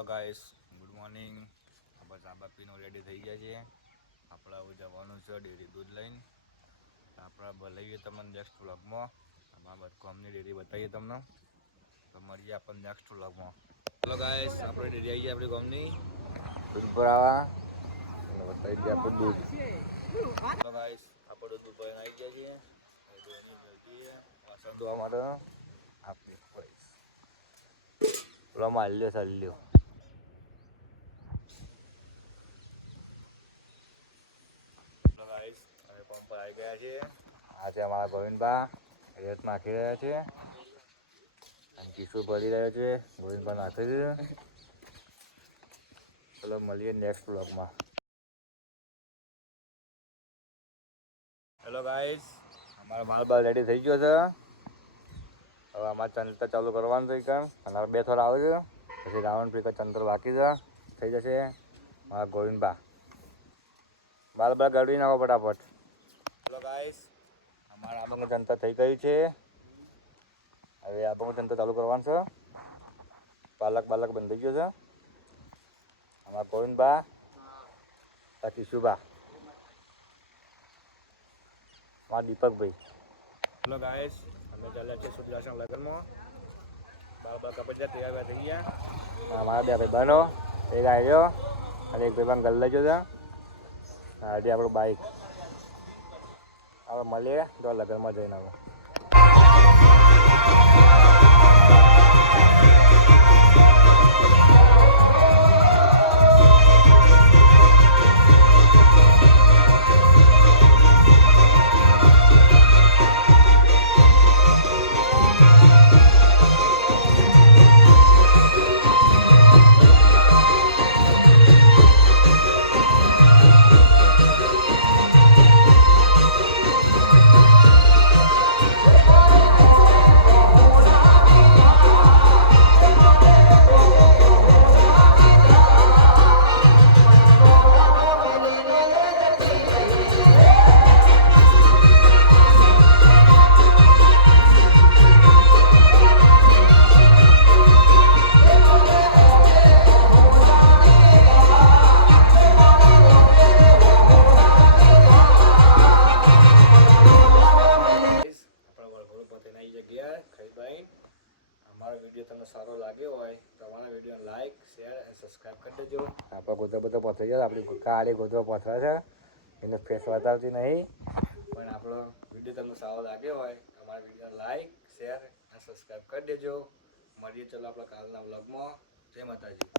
Hello guys, good morning. બસ આ બાપીનો રેડી થઈ ગયા છે. આપણે હવે જવાનું છે ડેરી દૂધ લઈને. આપણે ભલાઈએ તમને નેક્સ્ટ વ્લોગમાં અમારા ગામની ડેરી બતાવીએ તમને. તો મળીએ આપણને નેક્સ્ટ વ્લોગમાં. હેલો ગાઈસ, આપણે ડેરી આવી ગયા આપણી ગામની દૂધ ભરાવા. બતાવી દઈએ આપણું દૂધ. હેલો ગાઈસ, આપણે દૂધ ભરાઈને આવી ગયા છીએ. વાસણ ધોવા માટે આપી પડીશ. પેલો માલ્યો ચાલ્યો. અમે પંપ પર આવી ગયા છીએ. આ છે અમારા ગોવિંદબા રેત નાખી રહ્યા છે અને કિસ્સો ભરી રહ્યો છે. ગોવિંદબા નાખી છે. ચલો મળીએ નેક્સ્ટ વ્લોગમાં. હેલો ગાઈસ, અમારો માલ બાલ રેડી થઈ ગયો છે. હવે અમારે ચંદ્ર ચાલુ કરવાનું છે કામ. અને બે થોડા આવે છે પછી રાવણ પીકર ચંદ્ર બાકી છે. થઈ જશે મારા ગોવિંદબા. બાલ બાલ ગાડી નાખો ફટાફટ. હેલો ગાઈસ, અમારા આબંગ જનતા થઈ ગયું છે. હવે આબંગ જનતા ચાલુ કરવાનું છે. બાલક બંધ થઈ ગયો છે. અમારા ગોવિંદબા કિશુબા મારા દીપકભાઈ. હેલો ગાઈસ, અમે ચાલ્યા છીએ સુદલાસન લગ્નમાં. બાલ કપડા તૈયાર થઈ ગયા. મારા બે ભાઈ બનો એક આવ્યો અને એક ભાઈ પણ ગલ્લે જો છે. આજે આપણું બાઈક હવે મળીએ તો લગ્નમાં જઈને આવો. અમારો વિડીયો તમને સારો લાગ્યો હોય તો અમારા વિડીયોને લાઈક, શેર અને સબસ્ક્રાઈબ કરી દેજો. આપણે ગોતવા બધા પથરાઈ જાય. આપણી કાળી ગોતવા પથરા છે એને ફેસ બતાવતી નહીં. પણ આપણો વિડીયો તમને સારો લાગ્યો હોય તો અમારા વિડીયોને લાઈક, શેર અને સબસ્ક્રાઈબ કરી દેજો. મળીએ ચલો આપણે કાલના વ્લોગમાં. જય માતાજી.